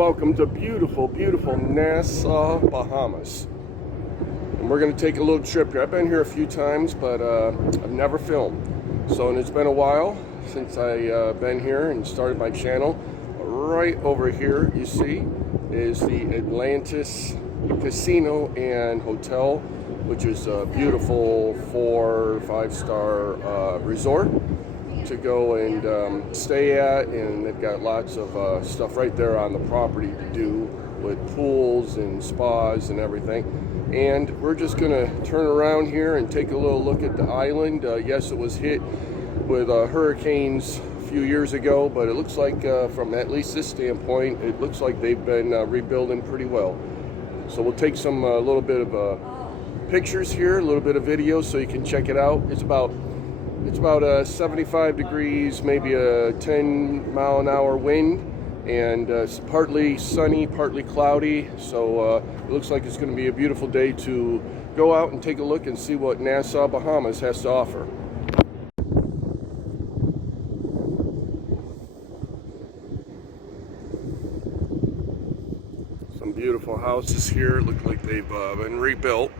Welcome to beautiful, beautiful Nassau, Bahamas. And we're going to take a little trip here. I've been here a few times, but I've never filmed. So, and it's been a while since I've been here and started my channel. Right over here, you see, is the Atlantis Casino and Hotel, which is a beautiful 4- or 5-star resort to go and stay at, and they've got lots of stuff right there on the property to do with pools and spas and everything. And we're just gonna turn around here and take a little look at the island. Yes, it was hit with hurricanes a few years ago, but it looks like from at least this standpoint, it looks like they've been rebuilding pretty well. So we'll take some little bit of pictures here, a little bit of video, so you can check it out. It's about 75 degrees, maybe a 10-mile-an-hour wind, and it's partly sunny, partly cloudy. So it looks like it's going to be a beautiful day to go out and take a look and see what Nassau, Bahamas has to offer. Some beautiful houses here. Look like they've been rebuilt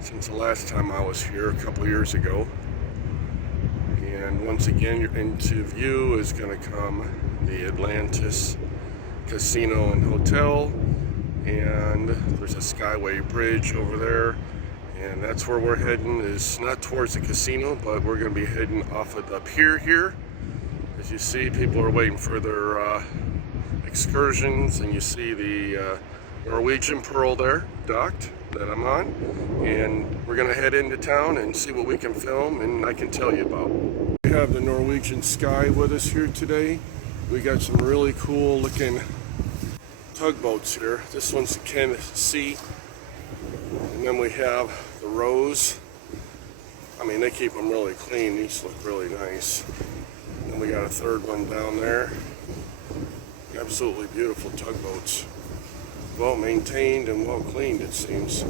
since the last time I was here a couple years ago. And once again, into view is going to come the Atlantis Casino and Hotel, and there's a skyway bridge over there, and that's where we're heading. Is not towards the casino, but we're going to be heading off of the pier here. As you see, people are waiting for their excursions, and you see the Norwegian Pearl there docked that I'm on, and we're going to head into town and see what we can film and I can tell you about. We have the Norwegian Sky with us here today. We got some really cool looking tugboats here. This one's the Kenneth C, and then we have the Rose. I mean, they keep them really clean. These look really nice. And then we got a third one down there. Absolutely beautiful tugboats. Well maintained and well cleaned, it seems.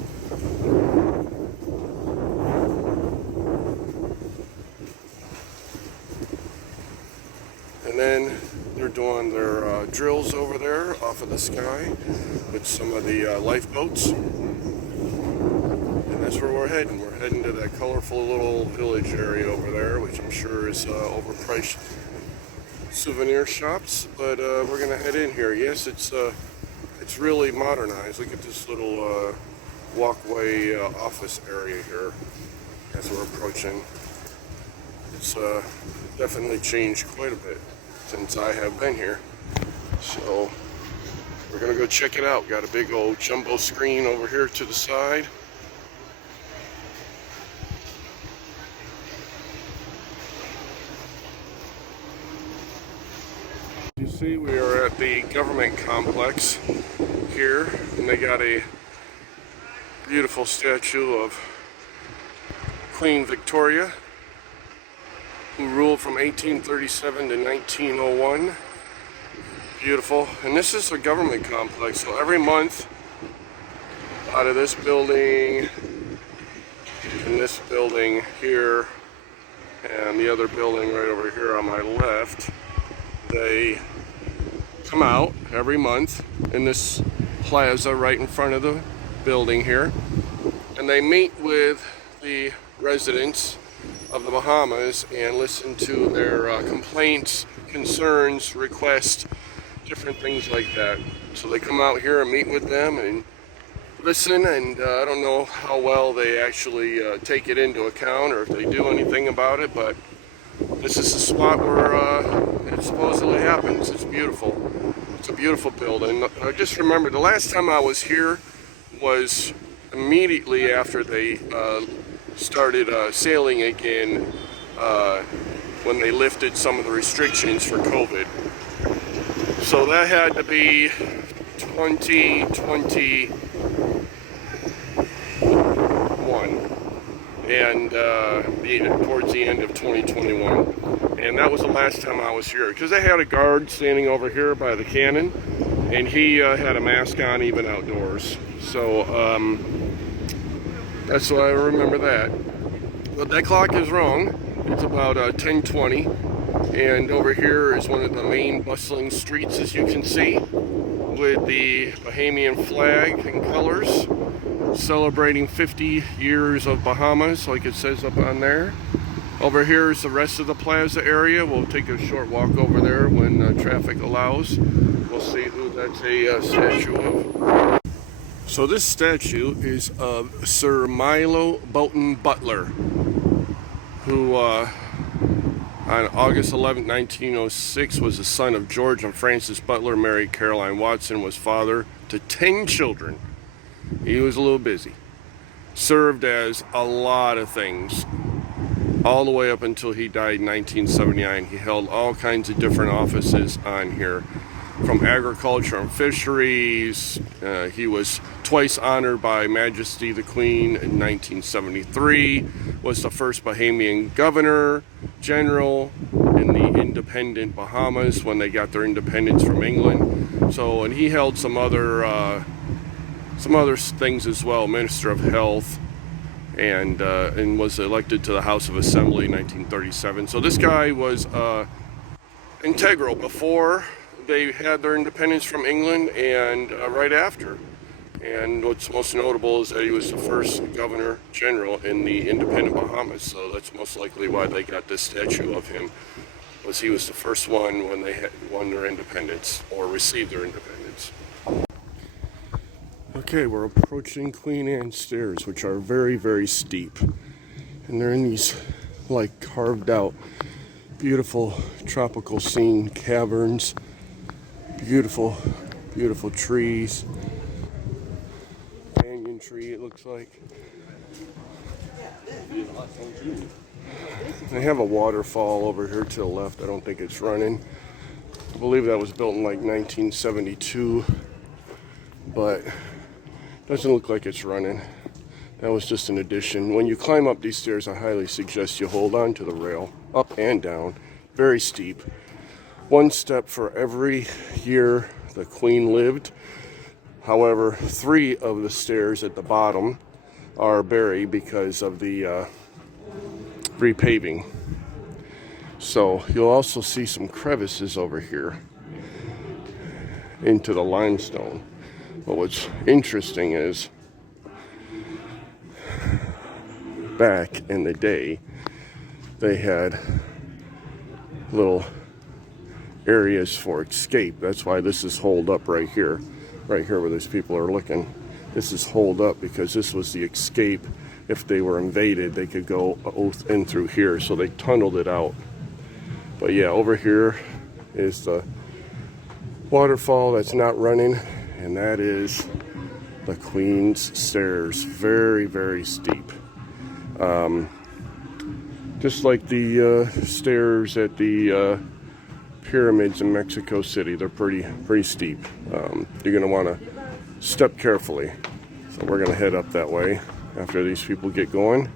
And then they're doing their drills over there off of the sky with some of the lifeboats. And that's where we're heading. We're heading to that colorful little village area over there, which I'm sure is overpriced souvenir shops. But we're gonna head in here. Yes, it's really modernized. Look at this little walkway office area here as we're approaching. It's definitely changed quite a bit since I have been here. So we're gonna go check it out. Got a big old jumbo screen over here to the side. You see, we are at the government complex here, and they got a beautiful statue of Queen Victoria, who ruled from 1837 to 1901. Beautiful. And this is a government complex, so every month out of this building and this building here and the other building right over here on my left, they come out every month in this plaza right in front of the building here, and they meet with the residents of the Bahamas and listen to their complaints, concerns, requests, different things like that. So they come out here and meet with them and listen, and I don't know how well they actually take it into account or if they do anything about it, but this is the spot where it supposedly happens. It's beautiful. It's a beautiful building. I just remember the last time I was here was immediately after they started sailing again, when they lifted some of the restrictions for COVID. So that had to be 2021 and towards the end of 2021. And that was the last time I was here, because they had a guard standing over here by the cannon, and he had a mask on even outdoors. So that's why I remember that. But that clock is wrong. It's about 10:20, and over here is one of the main bustling streets, as you can see. with the Bahamian flag and colors, celebrating 50 years of Bahamas, like it says up on there. Over here is the rest of the plaza area. We'll take a short walk over there when traffic allows. We'll see who that's a statue of. So this statue is of Sir Milo Boughton Butler, who on August 11, 1906 was the son of George and Frances Butler, married Caroline Watson, was father to 10 children. He was a little busy. Served as a lot of things, all the way up until he died in 1979. He held all kinds of different offices on here, from agriculture and fisheries. He was twice honored by Majesty the Queen in 1973, was the first Bahamian governor general in the independent Bahamas when they got their independence from England. So, and he held some other things as well, Minister of Health, and was elected to the House of Assembly in 1937. So this guy was integral before they had their independence from England and right after. And what's most notable is that he was the first governor general in the independent Bahamas. So that's most likely why they got this statue of him, was he was the first one when they had won their independence or received their independence. Okay, we're approaching Queen Anne Stairs, which are very, very steep. And they're in these, like, carved out, beautiful tropical scene, caverns, beautiful, beautiful trees. Banyan tree, it looks like. They have a waterfall over here to the left. I don't think it's running. I believe that was built in like 1972, but doesn't look like it's running. That was just an addition. When you climb up these stairs, I highly suggest you hold on to the rail, up and down. Very steep. One step for every year the Queen lived. However, 3 of the stairs at the bottom are buried because of the repaving. So you'll also see some crevices over here into the limestone. But what's interesting is, back in the day, they had little areas for escape. That's why this is holed up right here where these people are looking. This is holed up because this was the escape. If they were invaded, they could go in through here, so they tunneled it out. But yeah, over here is the waterfall that's not running, and that is the Queen's Stairs. Very, very steep. Just like the stairs at the pyramids in Mexico City, they're pretty steep. You're going to want to step carefully. So we're going to head up that way after these people get going.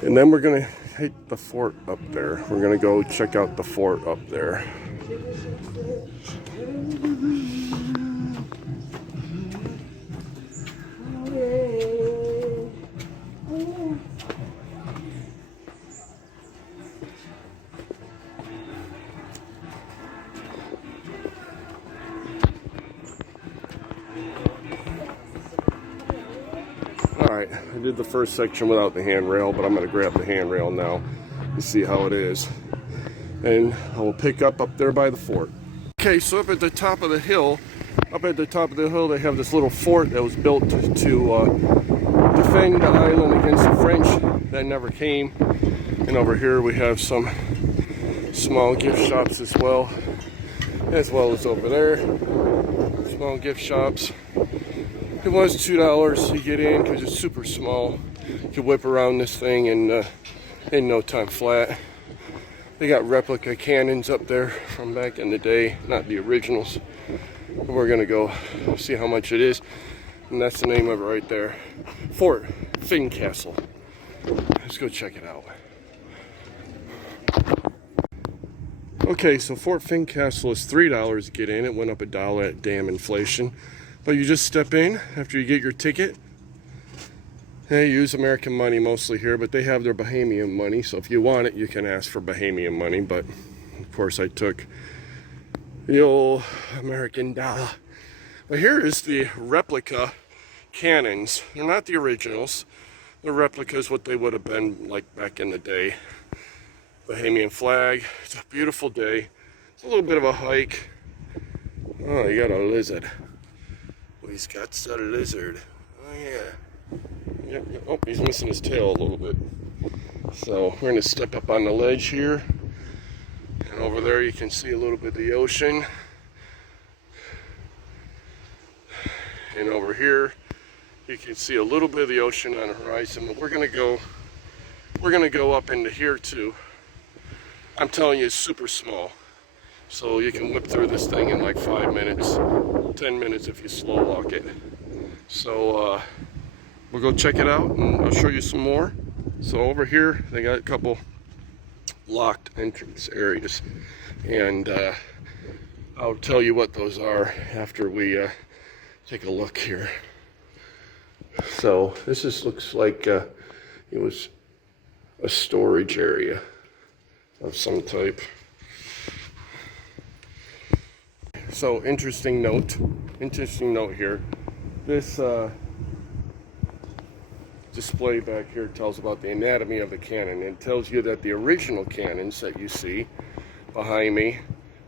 And then we're going to hit the fort up there. We're going to go check out the fort up there. Alright, I did the first section without the handrail, but I'm going to grab the handrail now and see how it is. And I will pick up there by the fort. Okay, so up at the top of the hill, they have this little fort that was built to defend the island against the French that never came. And over here we have some small gift shops as well as over there. Small gift shops. It was $2 to get in because it's super small. You can whip around this thing in no time flat. They got replica cannons up there from back in the day, not the originals. We're gonna go see how much it is, and that's the name of it right there. Fort Fincastle. Let's go check it out. Okay, so Fort Fincastle is $3 to get in. It went up $1 at damn inflation. But you just step in after you get your ticket. They use American money mostly here, but they have their Bahamian money. So if you want it, you can ask for Bahamian money. But of course, I took The old American dollar. But here is the replica cannons. They're not the originals. The replicas, what they would have been like back in the day. Bahamian flag. It's a beautiful day. It's a little bit of a hike. Oh, you got a lizard. Oh, he's got a lizard. Oh yeah. Yep, yep. Oh, he's missing his tail a little bit. So we're gonna step up on the ledge here. And over there you can see a little bit of the ocean. And over here you can see a little bit of the ocean on the horizon. But we're gonna go up into here too. I'm telling you, it's super small. So you can whip through this thing in like 5 minutes, 10 minutes if you slow walk it. So we'll go check it out and I'll show you some more. So over here they got a couple locked entrance areas, and I'll tell you what those are after we take a look here. So this looks like it was a storage area of some type. So interesting note here. This display back here tells about the anatomy of the cannon. It tells you that the original cannons that you see behind me,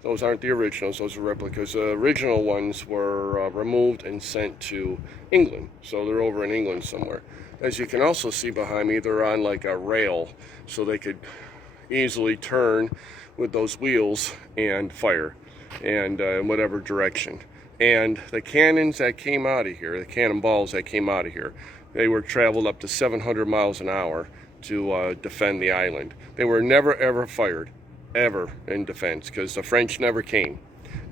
those aren't the originals, those are replicas. The original ones were removed and sent to England, so they're over in England somewhere. As you can also see behind me, they're on like a rail, so they could easily turn with those wheels and fire, and in whatever direction. And the cannons that came out of here, the cannonballs that came out of here, they were traveled up to 700 miles an hour to defend the island. They were never ever fired, ever, in defense, because the French never came.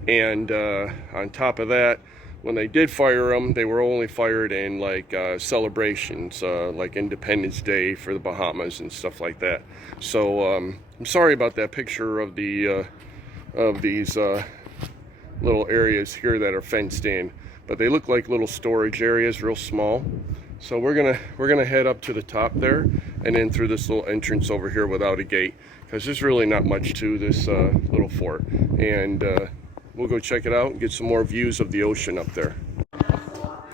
And on top of that, when they did fire them, they were only fired in like celebrations, like Independence Day for the Bahamas and stuff like that. So I'm sorry about that picture of the of these little areas here that are fenced in, but they look like little storage areas, real small. So we're gonna head up to the top there, and then through this little entrance over here without a gate, because there's really not much to this little fort. And we'll go check it out and get some more views of the ocean up there.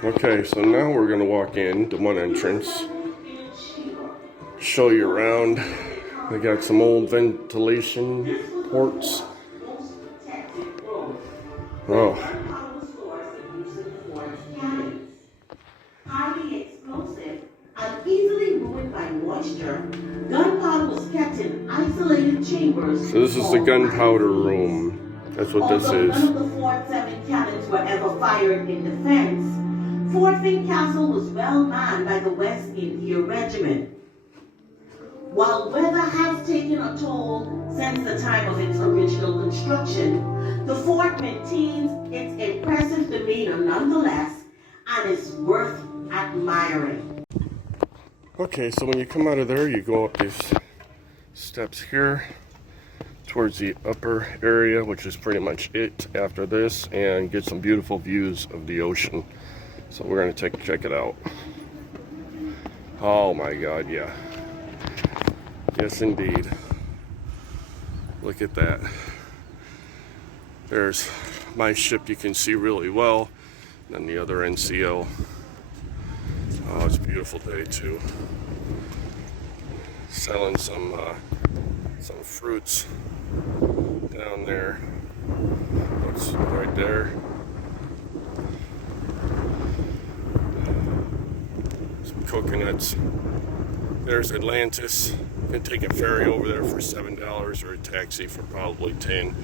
Okay, so now we're gonna walk in to one entrance, show you around. They got some old ventilation ports. Oh. Highly explosive and easily ruined by moisture, gunpowder was kept in isolated chambers. So this is the gunpowder room. That's what this is. None of the Fort 7 cannons were ever fired in defense. Fort Fincastle was well manned by the West India Regiment. While weather has taken a toll since the time of its original construction, the fort maintains its impressive demeanor nonetheless and is worth admiring. Okay, so when you come out of there, you go up these steps here towards the upper area, which is pretty much it after this, and get some beautiful views of the ocean. So we're going to check it out. Oh my God, yeah. Yes, indeed. Look at that. There's my ship you can see really well, and then the other NCO. Oh, it's a beautiful day too. Selling some fruits down there. What's right there? Some coconuts. There's Atlantis. You can take a ferry over there for $7 or a taxi for probably 10.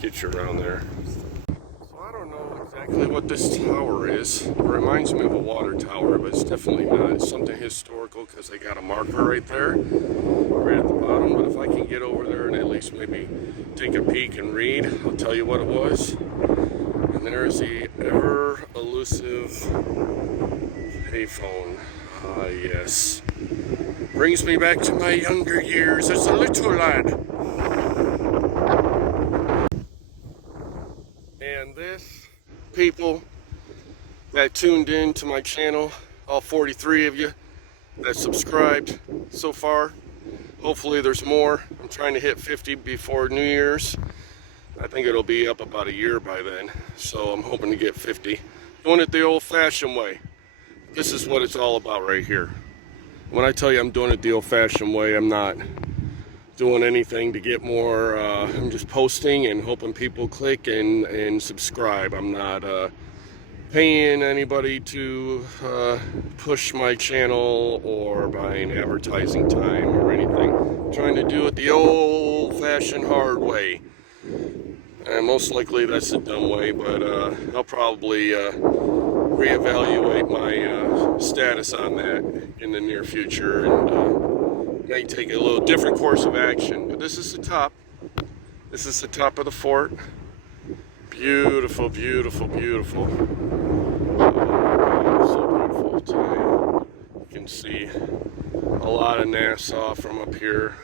Get you around there. So I don't know exactly what this tower is. It reminds me of a water tower, but it's definitely not. It's something historical because they got a marker right there, right at the bottom. But if I can get over there and at least maybe take a peek and read, I'll tell you what it was. And there's the ever elusive payphone. Ah, yes. Brings me back to my younger years as a little lad. And this, people that tuned in to my channel, all 43 of you that subscribed so far. Hopefully there's more. I'm trying to hit 50 before New Year's. I think it'll be up about a year by then. So I'm hoping to get 50. Doing it the old-fashioned way. This is what it's all about right here. When I tell you I'm doing it the old-fashioned way, I'm not doing anything to get more. I'm just posting and hoping people click and subscribe. I'm not paying anybody to push my channel or buying advertising time or anything. I'm trying to do it the old-fashioned hard way. And most likely that's the dumb way, but I'll probably reevaluate my status on that in the near future and may take a little different course of action. But this is the top. This is the top of the fort. Beautiful, beautiful, beautiful. Oh, so beautiful today. You can see a lot of Nassau from up here.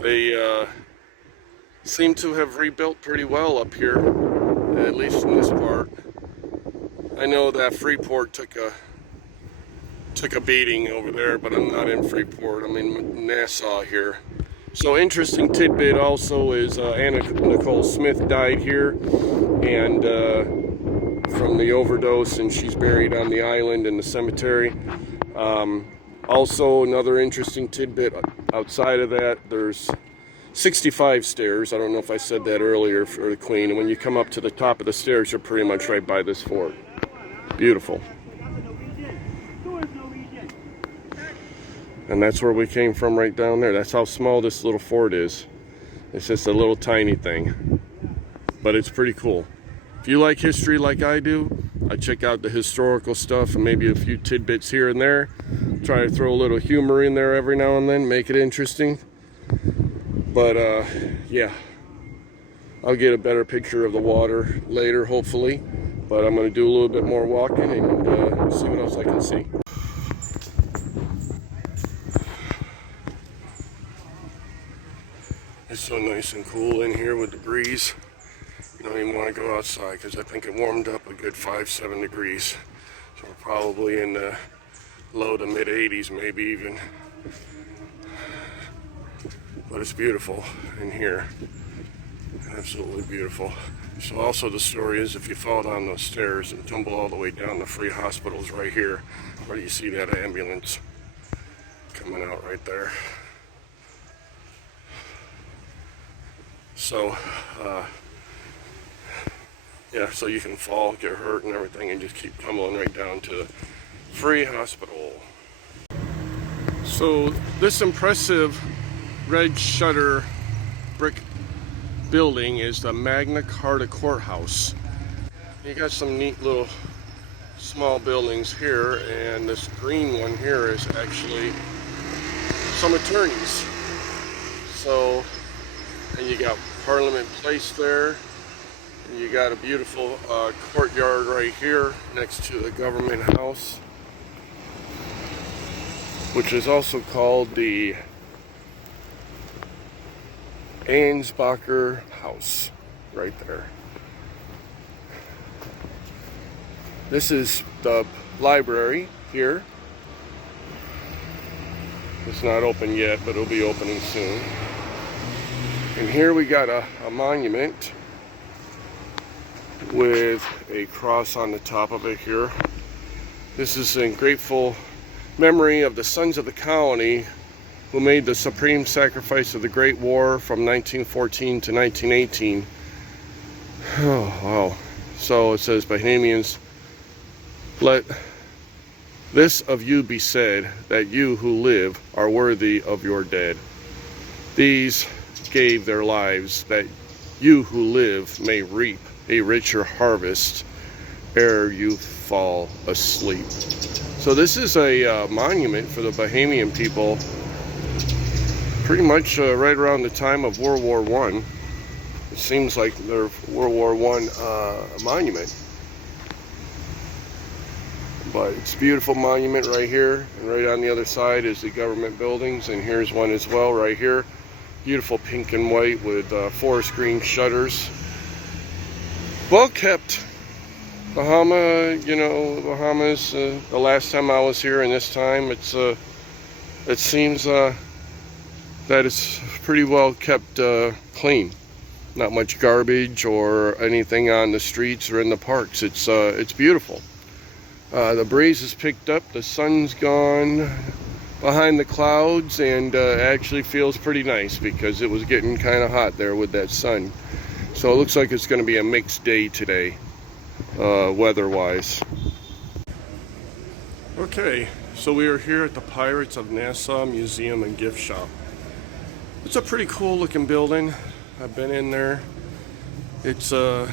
They seem to have rebuilt pretty well up here, at least in this part. I know that Freeport took a beating over there, but I'm not in Freeport. I'm in Nassau here. So interesting tidbit also is Anna Nicole Smith died here, and from the overdose, and she's buried on the island in the cemetery. Also, another interesting tidbit outside of that, there's 65 stairs. I don't know if I said that earlier for the Queen. And when you come up to the top of the stairs, you're pretty much right by this fort. Beautiful. And that's where we came from, right down there. That's how small this little fort is. It's just a little tiny thing. But it's pretty cool. If you like history like I do, I check out the historical stuff and maybe a few tidbits here and there. Try to throw a little humor in there every now and then, make it interesting. But yeah, I'll get a better picture of the water later, hopefully. But I'm going to do a little bit more walking and see what else I can see. It's so nice and cool in here with the breeze. You don't even want to go outside because I think it warmed up a good 5-7 degrees. So we're probably in the low to mid 80s, maybe even. But it's beautiful in here. Absolutely beautiful. So also the story is if you fall down those stairs and tumble all the way down, the free hospital's right here, where you see that ambulance coming out right there. So, yeah, so you can fall, get hurt and everything, and just keep tumbling right down to the free hospital. So this impressive red shutter brick building is the Magna Carta Courthouse. You got some neat little small buildings here, and this green one here is actually some attorneys. So, and you got Parliament Place there, and you got a beautiful courtyard right here next to the government house, which is also called the Ansbacher House, right there. This is the library here. It's not open yet, but it'll be opening soon. And here we got a monument with a cross on the top of it here. This is in grateful memory of the sons of the colony who made the supreme sacrifice of the Great War from 1914 to 1918. Oh, wow. So it says, Bahamians, let this of you be said, that you who live are worthy of your dead. These gave their lives, that you who live may reap a richer harvest ere you fall asleep. So this is a monument for the Bahamian people pretty much right around the time of World War I. It seems like their World War I monument. But it's a beautiful monument right here, and right on the other side is the government buildings, and here's one as well right here. Beautiful pink and white with forest green shutters. Well kept. Bahamas, the last time I was here and this time, it seems that is pretty well kept clean. Not much garbage or anything on the streets or in the parks. It's beautiful. The breeze has picked up, the sun's gone behind the clouds, and actually feels pretty nice because it was getting kind of hot there with that sun. So it looks like it's going to be a mixed day today, weather-wise. Okay, so we are here at the Pirates of Nassau Museum and Gift Shop. It's a pretty cool looking building. I've been in there. It's I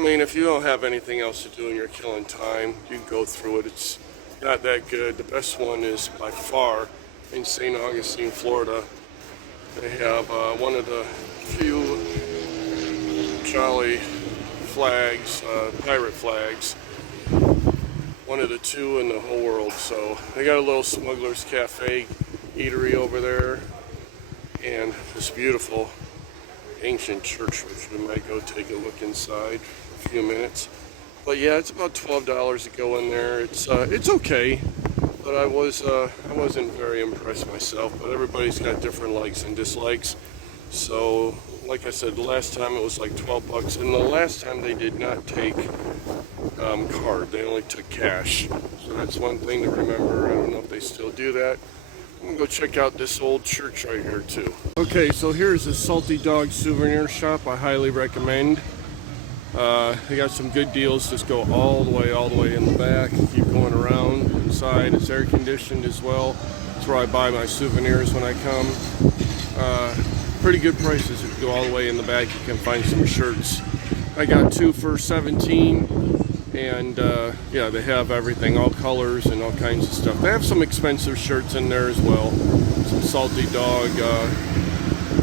mean, if you don't have anything else to do and you're killing time, you can go through it. It's not that good. The best one is by far in St. Augustine, Florida. They have one of the few jolly flags, pirate flags. One of the two in the whole world. So they got a little Smuggler's Cafe eatery over there, and this beautiful ancient church, which we might go take a look inside for a few minutes. But yeah, it's about $12 to go in there. It's okay, but I wasn't very impressed myself. But everybody's got different likes and dislikes. So like I said, the last time it was like 12 bucks, and the last time they did not take card, they only took cash. So that's one thing to remember. I don't know if they still do that. I'm gonna go check out this old church right here too. Okay, so here's a Salty Dog souvenir shop. I highly recommend. They got some good deals. Just go all the way in the back. Keep going around inside. It's air conditioned as well. That's where I buy my souvenirs when I come. Pretty good prices. If you go all the way in the back, you can find some shirts. I got two for $17. And yeah, they have everything, all colors and all kinds of stuff. They have some expensive shirts in there as well. Some Salty Dog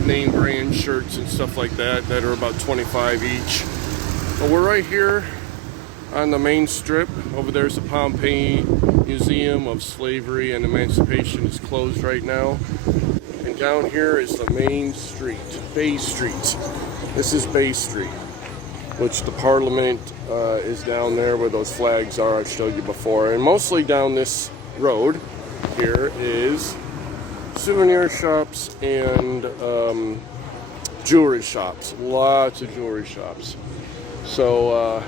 name brand shirts and stuff like that are about $25 each. But we're right here on the main strip. Over there's the Pompeii Museum of Slavery and Emancipation. Is closed right now. And down here is the main street, Bay Street. This is Bay Street, which the Parliament is down there where those flags are I showed you before. And mostly down this road here is souvenir shops and jewelry shops. Lots of jewelry shops. So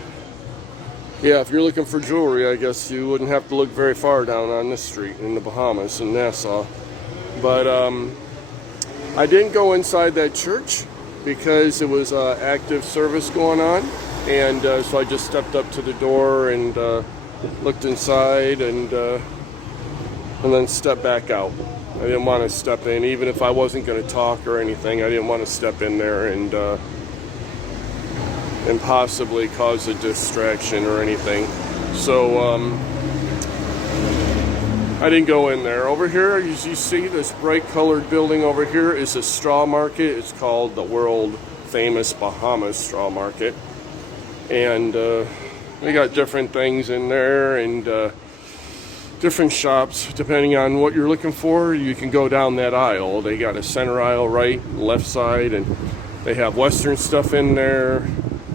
yeah, if you're looking for jewelry, I guess you wouldn't have to look very far down on this street in the Bahamas in Nassau. But I didn't go inside that church because it was active service going on, and so I just stepped up to the door and looked inside and then stepped back out. I didn't want to step in, even if I wasn't going to talk or anything. I didn't want to step in there and possibly cause a distraction or anything. So I didn't go in there. Over here, as you see, this bright colored building over here is a straw market. It's called the world famous Bahamas Straw Market. And they got different things in there and different shops. Depending on what you're looking for, you can go down that aisle. They got a center aisle right, left side, and they have Western stuff in there,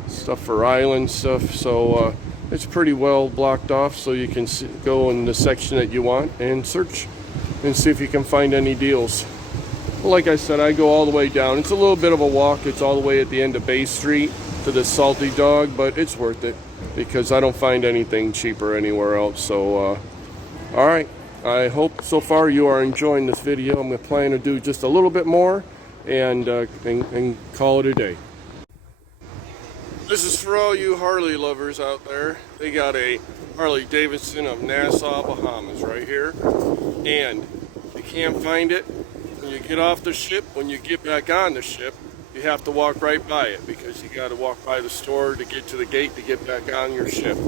stuff for island stuff. So it's pretty well blocked off, so you can go in the section that you want and search and see if you can find any deals. Well, like I said, I go all the way down. It's a little bit of a walk. It's all the way at the end of Bay Street to the Salty Dog, but it's worth it because I don't find anything cheaper anywhere else. So all right, I hope so far you are enjoying this video. I'm planning to do just a little bit more and call it a day. This is for all you Harley lovers out there. They got a Harley Davidson of Nassau, Bahamas right here. And you can't find it when you get off the ship. When you get back on the ship, you have to walk right by it because you got to walk by the store to get to the gate to get back on your ship.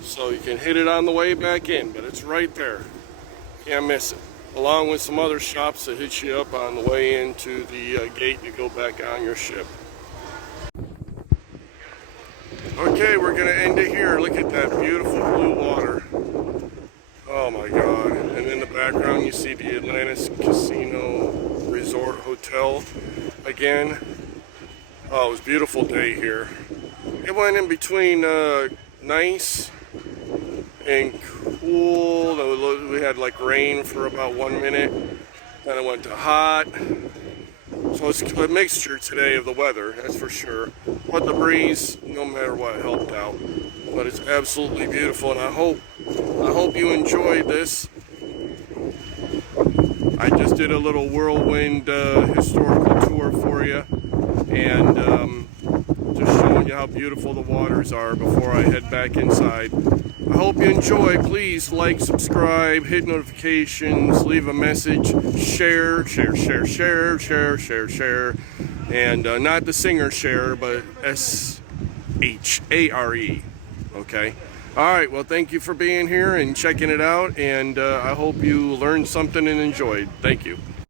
So you can hit it on the way back in, but it's right there. Can't miss it. Along with some other shops that hit you up on the way into the gate to go back on your ship. Okay, we're going to end it here. Look at that beautiful blue water. Oh my God. And in the background you see the Atlantis Casino Resort Hotel again. Oh, it was a beautiful day here. It went in between nice and cool. We had like rain for about 1 minute. Then it went to hot. So it's a mixture today of the weather, that's for sure. But the breeze, no matter what, helped out. But it's absolutely beautiful, and I hope you enjoyed this. I just did a little whirlwind historical tour for you, and just showing you how beautiful the waters are before I head back inside. I hope you enjoy. Please like, subscribe, hit notifications, leave a message, share, and not the singer Cher, but Share. Okay. All right. Well, thank you for being here and checking it out, and I hope you learned something and enjoyed. Thank you.